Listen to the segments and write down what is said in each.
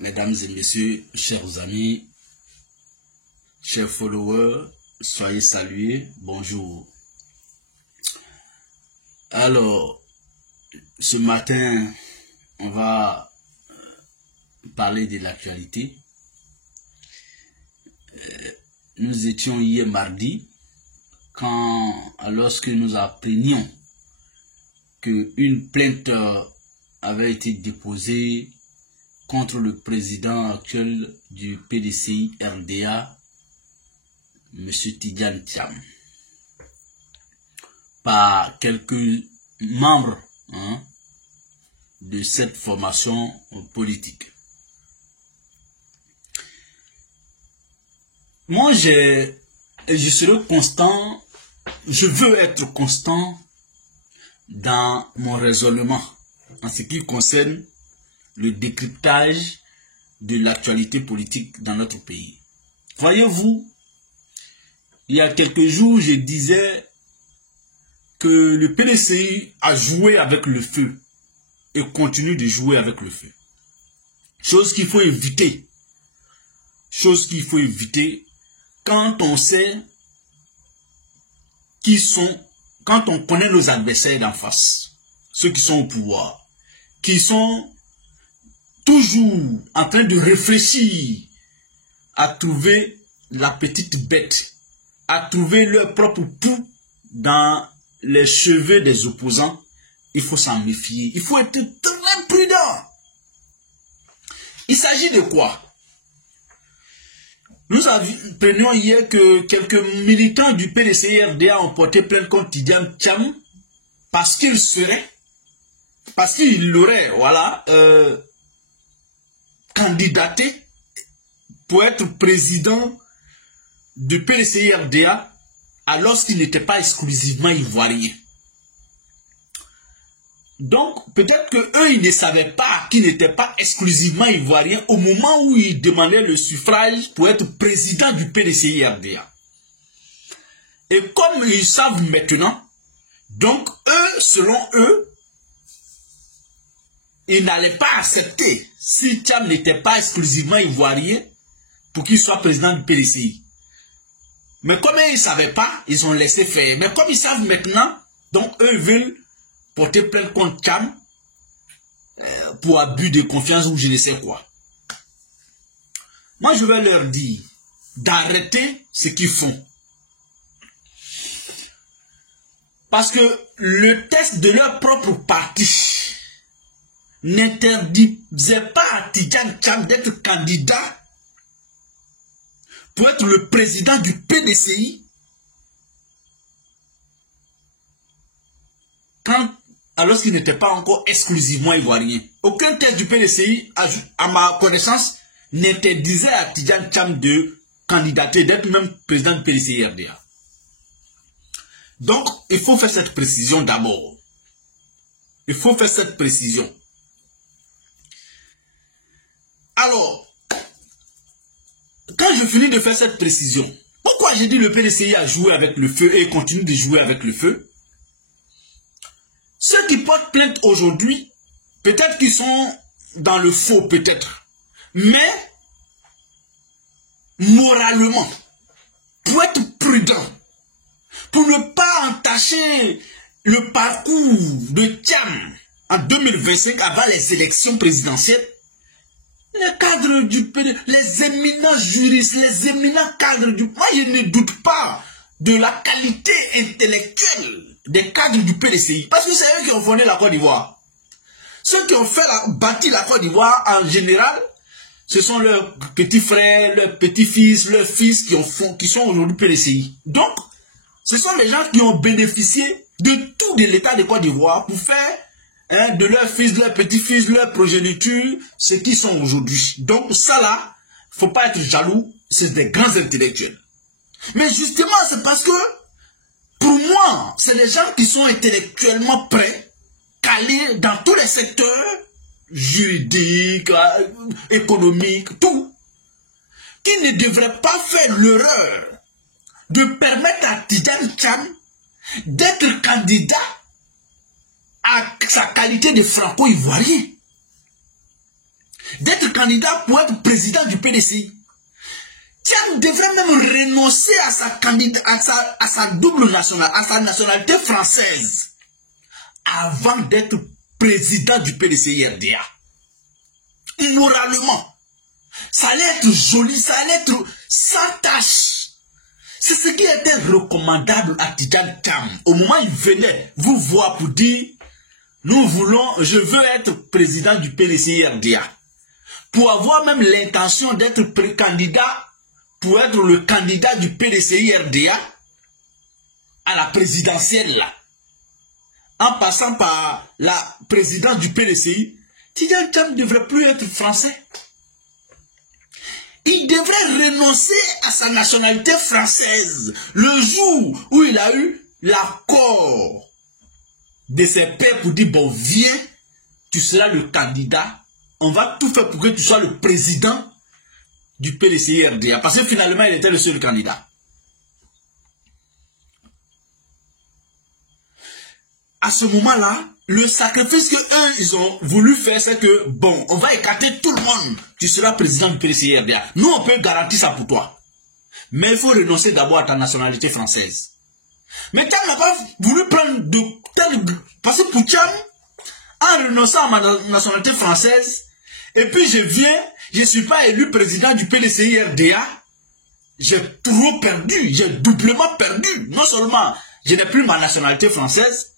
Mesdames et messieurs, chers amis, chers followers, soyez salués, bonjour. Alors, ce matin, on va parler de l'actualité. Nous étions hier mardi, lorsque nous apprenions qu'une plainte avait été déposée contre le président actuel du PDCI RDA, M. Tidjane Thiam, par quelques membres de cette formation politique. Moi, je serai constant, je veux être constant dans mon raisonnement en ce qui concerne le décryptage de l'actualité politique dans notre pays. Voyez-vous, il y a quelques jours, je disais que le PDCI a joué avec le feu et continue de jouer avec le feu. Chose qu'il faut éviter. Chose qu'il faut éviter quand on sait qui sont, quand on connaît nos adversaires d'en face, ceux qui sont au pouvoir, qui sont toujours en train de réfléchir à trouver la petite bête, à trouver leur propre pouls dans les cheveux des opposants. Il faut s'en méfier. Il faut être très prudent. Il s'agit de quoi? Nous apprenions hier que quelques militants du PDCI-RDA ont porté plainte contre Tidjane Thiam parce qu'il aurait, voilà, candidaté pour être président du PDCI-RDA alors qu'il n'était pas exclusivement ivoirien. Donc, peut-être qu'eux, ils ne savaient pas qu'il n'était pas exclusivement ivoirien au moment où ils demandaient le suffrage pour être président du PDCI-RDA. Et comme ils savent maintenant, donc eux, selon eux, ils n'allaient pas accepter si Thiam n'était pas exclusivement ivoirien pour qu'il soit président du PDCI. Mais comme ils ne savaient pas, ils ont laissé faire. Mais comme ils savent maintenant, donc eux veulent porter plainte contre Thiam pour abus de confiance ou je ne sais quoi. Moi, je vais leur dire d'arrêter ce qu'ils font. Parce que le test de leur propre parti n'interdisait pas à Tidjane Thiam d'être candidat pour être le président du PDCI alors qu'il n'était pas encore exclusivement ivoirien. Aucun test du PDCI, à ma connaissance, n'interdisait à Tidjane Thiam de candidater, d'être même président du PDCI-RDA. Donc, il faut faire cette précision d'abord. Il faut faire cette précision. Alors, quand je finis de faire cette précision, pourquoi j'ai dit le PDCI a joué avec le feu et continue de jouer avec le feu? Ceux qui portent plainte aujourd'hui, peut-être qu'ils sont dans le faux, peut-être. Mais, moralement, pour être prudent, pour ne pas entacher le parcours de Thiam en 2025 avant les élections présidentielles, les cadres du PD, les éminents juristes, les éminents cadres du... Moi, je ne doute pas de la qualité intellectuelle des cadres du PDCI. Parce que c'est eux qui ont fondé la Côte d'Ivoire. Ceux qui ont bâti la Côte d'Ivoire, en général, ce sont leurs petits frères, leurs petits-fils, leurs fils qui sont aujourd'hui PDCI. Donc, ce sont les gens qui ont bénéficié de tout de l'État de Côte d'Ivoire pour faire de leurs fils, de leurs petits-fils, leur progéniture, ce qu'ils sont aujourd'hui. Donc, ça là, il ne faut pas être jaloux, c'est des grands intellectuels. Mais justement, c'est parce que, pour moi, c'est des gens qui sont intellectuellement prêts, calés dans tous les secteurs, juridiques, économiques, tout, qui ne devraient pas faire l'erreur de permettre à Tidjane Thiam d'être candidat à sa qualité de franco-ivoirien. D'être candidat pour être président du PDCI. Thiam devrait même renoncer à sa double nationalité, à sa nationalité française, avant d'être président du PDCI-RDA. Moralement. Ça allait être joli, ça allait être sans tâche. C'est ce qui était recommandable à Tidjane Thiam. Au moment où il venait vous voir pour dire, je veux être président du PDCI-RDA. Pour avoir même l'intention d'être candidat, pour être le candidat du PDCI-RDA à la présidentielle là. En passant par la présidence du PDCI, Tidjane Thiam ne devrait plus être français. Il devrait renoncer à sa nationalité française le jour où il a eu l'accord de ses pairs pour dire, bon, viens, tu seras le candidat, on va tout faire pour que tu sois le président du PDCI-RDA, parce que finalement, il était le seul candidat. À ce moment-là, le sacrifice qu'eux, ils ont voulu faire, c'est que, bon, on va écarter tout le monde. Tu seras président du PDCI-RDA. Nous, on peut garantir ça pour toi. Mais il faut renoncer d'abord à ta nationalité française. Mais Thiam n'a pas voulu prendre de tel... Parce que pour Thiam, en renonçant à ma nationalité française, et puis je ne suis pas élu président du PDCI-RDA, j'ai trop perdu, j'ai doublement perdu. Non seulement je n'ai plus ma nationalité française,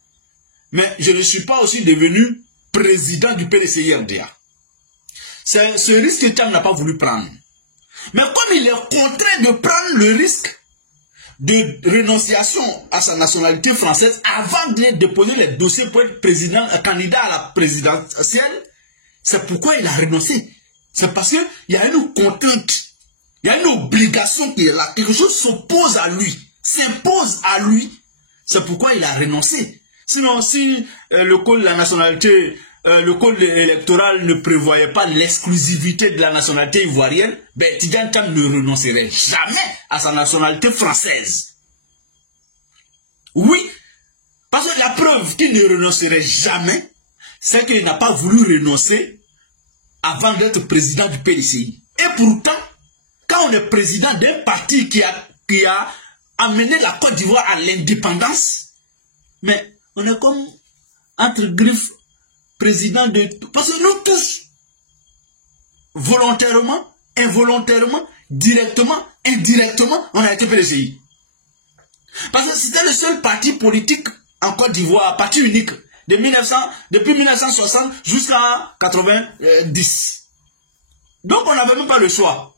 mais je ne suis pas aussi devenu président du PDCI-RDA. C'est ce risque que Thiam n'a pas voulu prendre. Mais comme il est contraint de prendre le risque de renonciation à sa nationalité française avant de déposer les dossiers pour être candidat à la présidentielle, c'est pourquoi il a renoncé. C'est parce qu'il y a une contrainte, il y a une obligation qui est là. Quelque chose s'oppose à lui, s'impose à lui. C'est pourquoi il a renoncé. Sinon, si le code de la nationalité, le code électoral ne prévoyait pas l'exclusivité de la nationalité ivoirienne, ben Tidjane Thiam ne renoncerait jamais à sa nationalité française. Oui, parce que la preuve qu'il ne renoncerait jamais, c'est qu'il n'a pas voulu renoncer avant d'être président du PDCI. Et pourtant, quand on est président d'un parti qui a amené la Côte d'Ivoire à l'indépendance, mais on est comme entre griffes président de... Parce que nous tous, volontairement, involontairement, directement, indirectement, on a été PDCI. Parce que c'était le seul parti politique en Côte d'Ivoire, parti unique, depuis 1960 jusqu'à 90. Donc on n'avait même pas le choix.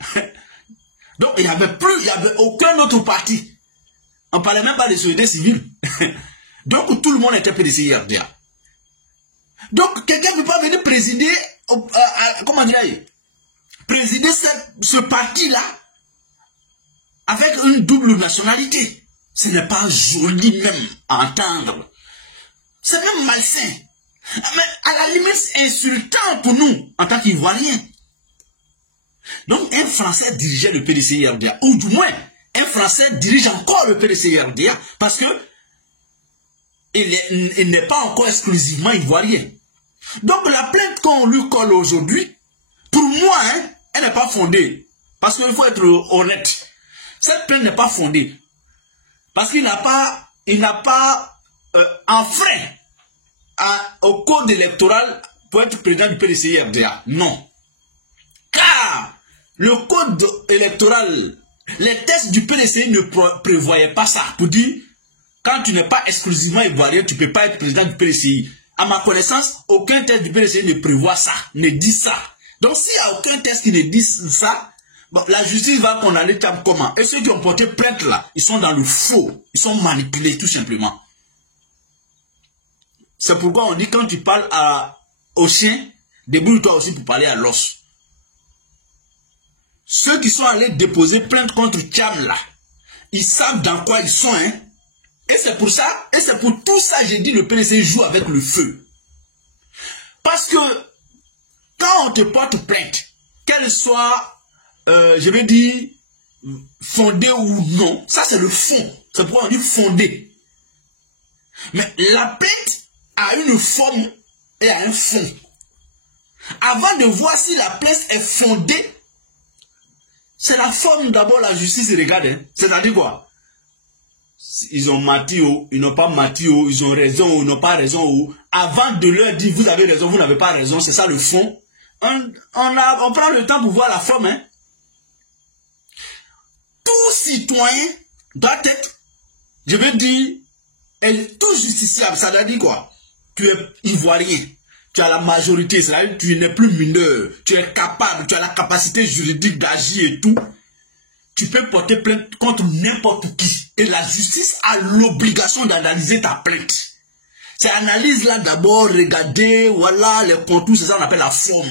Donc il n'y avait aucun autre parti. On ne parlait même pas de société civile. Donc tout le monde était PDCI-RDA. Donc quelqu'un ne peut pas venir présider, comment dire, présider ce parti-là avec une double nationalité. Ce n'est pas joli même à entendre. C'est même malsain. Mais à la limite, c'est insultant pour nous en tant qu'Ivoiriens. Donc un Français dirigeait le PDCI-RDA, ou du moins un Français dirige encore le PDCI-RDA parce que il n'est pas encore exclusivement ivoirien. Donc la plainte qu'on lui colle aujourd'hui, pour moi, hein, elle n'est pas fondée. Parce qu'il faut être honnête. Cette plainte n'est pas fondée. Parce qu'il n'a pas enfreint au code électoral pour être président du PDCI-RDA. Non. Car le code électoral, les tests du PDCI ne prévoyaient pas ça. Pour dire, quand tu n'es pas exclusivement ivoirien, tu ne peux pas être président du PDCI. À ma connaissance, aucun test du PDCI ne prévoit ça, ne dit ça. Donc s'il n'y a aucun test qui ne dit ça, bon, la justice va condamner Thiam comment? Et ceux qui ont porté plainte là, ils sont dans le faux. Ils sont manipulés tout simplement. C'est pourquoi on dit quand tu parles au chien, débrouille-toi aussi pour parler à l'os. Ceux qui sont allés déposer plainte contre Thiam là, ils savent dans quoi ils sont, hein. Et c'est pour ça, et c'est pour tout ça, j'ai dit le PDCI joue avec le feu. Parce que quand on te porte plainte, qu'elle soit, je vais dire, fondée ou non, ça c'est le fond. C'est pourquoi on dit fondée. Mais la plainte a une forme et a un fond. Avant de voir si la plainte est fondée, c'est la forme d'abord, la justice regarde. Hein. C'est-à-dire quoi? Ils ont menti ou ils n'ont pas menti ou ils ont raison ou ils n'ont pas raison ou avant de leur dire vous avez raison, vous n'avez pas raison, c'est ça le fond. On prend le temps pour voir la forme. Hein. Tout citoyen doit être, je veux dire, tout justiciable, ça veut dire quoi? Tu es ivoirien, tu as la majorité, c'est-à-dire tu n'es plus mineur, tu es capable, tu as la capacité juridique d'agir et tout. Tu peux porter plainte contre n'importe qui. Et la justice a l'obligation d'analyser ta plainte. Cette analyse-là, d'abord, regarder, voilà, les contours, c'est ça qu'on appelle la forme.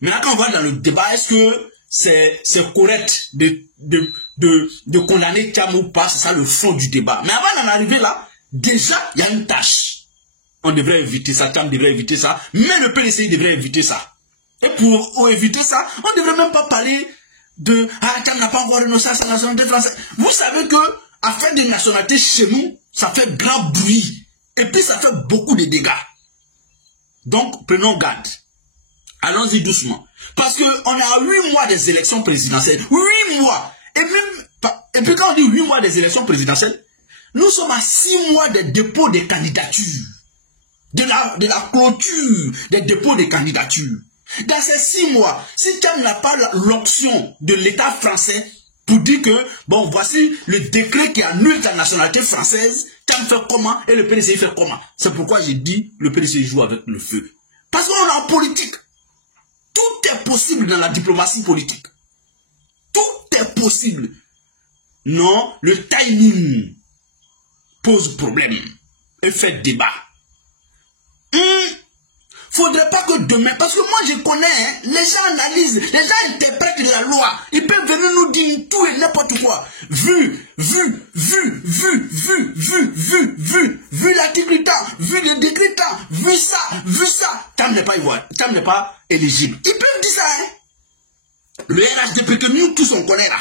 Maintenant, quand on va dans le débat, est-ce que c'est correct de condamner Thiam ou pas? C'est ça le fond du débat. Mais avant d'en arriver là, déjà, il y a une tâche. On devrait éviter ça, Thiam devrait éviter ça, mais le PDCI devrait éviter ça. Et pour éviter ça, on ne devrait même pas parler de « Ah, Thiam n'a pas encore renoncé à sa nationalité française ». Vous savez que affaire des nationalités chez nous, ça fait grand bruit. Et puis ça fait beaucoup de dégâts. Donc, prenons garde. Allons-y doucement. Parce qu'on est à 8 mois des élections présidentielles. 8 mois. Et puis quand on dit 8 mois des élections présidentielles, nous sommes à 6 mois de dépôt des candidatures. De la clôture des dépôts des candidatures. Dans ces 6 mois, si Thiam n'a pas l'option de l'État français pour dire que, bon, voici le décret qui annule ta nationalité française, Thiam fait comment et le PDCI fait comment? C'est pourquoi j'ai dit le PDCI joue avec le feu. Parce qu'on est en politique. Tout est possible dans la diplomatie politique. Tout est possible. Non, le timing pose problème et fait débat. Faudrait pas que demain, parce que moi je connais, hein, les gens analysent, les gens interprètent la loi, ils peuvent venir nous dire tout et n'importe quoi. Vu l'article temps, vu le décret temps, vu ça, Thiam n'est pas ivoire, Thiam n'est pas éligible. Ils peuvent dire ça, hein. Le RHDP que nous tous on connaît là.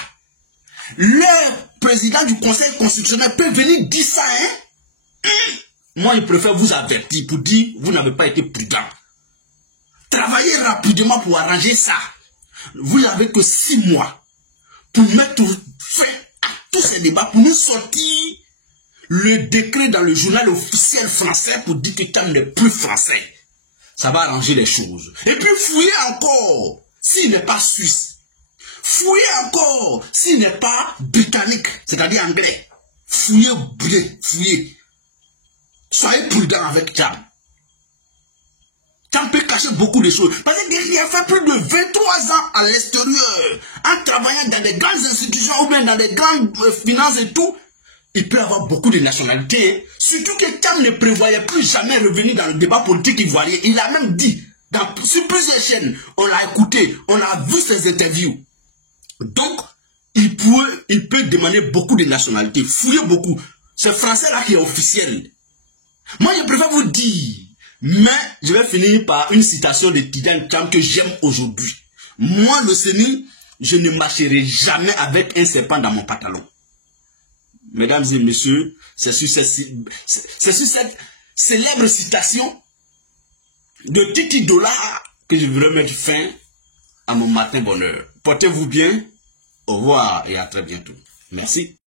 Le président du Conseil constitutionnel peut venir dire ça, hein. Moi, je préfère vous avertir pour dire vous n'avez pas été prudent. Travaillez rapidement pour arranger ça. Vous n'avez que 6 mois pour mettre fin à tous ces débats, pour nous sortir le décret dans le journal officiel français pour dire que Thiam n'est plus français. Ça va arranger les choses. Et puis fouillez encore s'il n'est pas suisse. Fouillez encore s'il n'est pas britannique, c'est-à-dire anglais. Fouillez bien, fouillez. Soyez prudent avec Thiam. Thiam peut cacher beaucoup de choses. Parce qu'il a fait plus de 23 ans à l'extérieur, en travaillant dans des grandes institutions ou bien dans des grandes finances et tout. Il peut avoir beaucoup de nationalités. Surtout que Thiam ne prévoyait plus jamais revenir dans le débat politique ivoirien. Il a même dit, sur plusieurs chaînes, on l'a écouté, on a vu ses interviews. Donc, il peut demander beaucoup de nationalités, fouiller beaucoup. C'est français là qui est officiel. Moi, je préfère vous dire, mais je vais finir par une citation de Tidjane Thiam que j'aime aujourd'hui. Moi, le Séni, je ne marcherai jamais avec un serpent dans mon pantalon. Mesdames et messieurs, c'est sur cette célèbre citation de Titi Dollar que je voudrais mettre fin à mon matin bonheur. Portez-vous bien, au revoir et à très bientôt. Merci.